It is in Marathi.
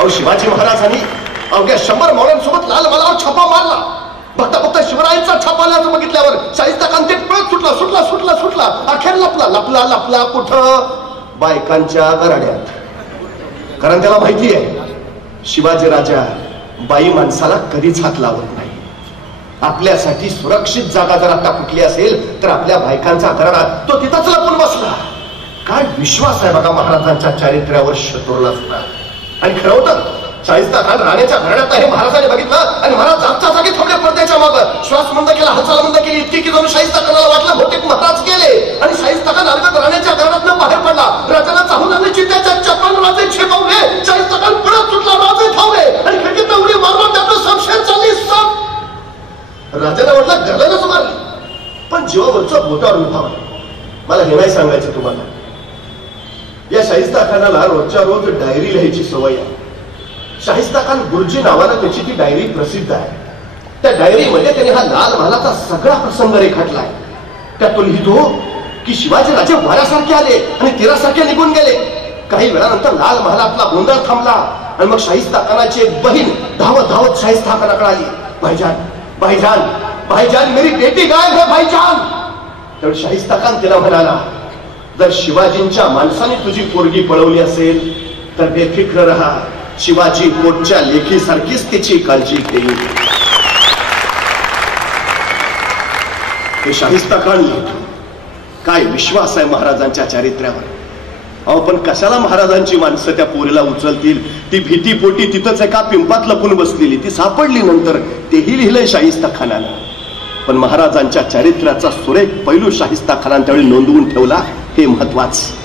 अहो शिवाजी महाराजांनी अवघ्या 100 मौलांसोबत लाल महालावर छापा मारला. बघता बघता शिवरायांचा छापा आल्याचं बघितल्यावर शाहिस्ता खान ते पळत सुटला. अखेर लपला कुठं? बायकांच्या गराड्यात. कारण त्याला माहिती आहे शिवाजी राजा बाई माणसाला कधीच हात लावत नाही. आपल्यासाठी सुरक्षित जागा जर आता कुठली असेल तर आपल्या बायकांचा गराडा तो तिथंच लपून बसला. काय विश्वास आहे बघा महाराजांच्या चारित्र्यावर शत्रूला सुद्धा. आणि खरं होतं शाहिस्ता खान राणीच्या घराण्यात आहे. महाराजांनी बघितलं आणि महाराज जागच्या जागी थोडे पडद्याच्या मागं श्वास मंद केला, हालचाल मंद केली, इतकी की जाऊन शाहिस्ता खानाला वाटलं बहुतेक महाराज गेले. आणि शाहिस्ता खान अलगद राणीच्या घराण्यातून बाहेर पडला. राजाला चाहून आले चित्त्याच्या 56 राजे छेपावले. शाहिस्ता खान पळत सुटला, राजे धावले आणि खिडकीत उडी मारला. त्यातून संशय चालली. राजाला वाटलं गरजेनंच मारली, पण जीवावरचं बोटावर उठावलं. मला हे नाही सांगायचं तुम्हाला, या शाहिस्ता खानाला रोजच्या रोज डायरी लिहायची सवय आहे. शाहिस्ता खान गुरुजी नावानं त्याची ती डायरी प्रसिद्ध आहे. त्या डायरीमध्ये त्याने हा लाल महालाचा सगळा प्रसंग रेखाटलाय. त्यात तो लिहितो की शिवाजी राजे वाऱ्यासारखे आले आणि तीरासारखे निघून गेले. काही वेळानंतर लाल महालातला गोंधळ थांबला आणि मग शाहिस्ता खानाची एक बहीण धावत शाहिस्ता खानाकडे आली. भाईजान मेरी बेटी गायब है भाईजान. तर शाहिस्ता खान तिला म्हणाला, जर शिवाजींच्या माणसाने तुझी पोरगी पळवली असेल तर बेफिक्र रहा, शिवाजी पोटच्या लेखीसारखीच तिची काळजी घेईल. हे शाहिस्ता खान लिहितो. काय विश्वास आहे महाराजांच्या चारित्र्यावर. अहो पण कशाला महाराजांची माणसं त्या पोरीला उचलतील? ती भीतीपोटी तिथंच एका पिंपात लपून बसलेली, ती सापडली नंतर. तेही लिहिलंय शाहिस्ता खानानं. पण महाराजांच्या चारित्र्याचा सुरेख पैलू शाहिस्ता खानानं त्यावेळी नोंदवून ठेवला, हे महत्वाचं.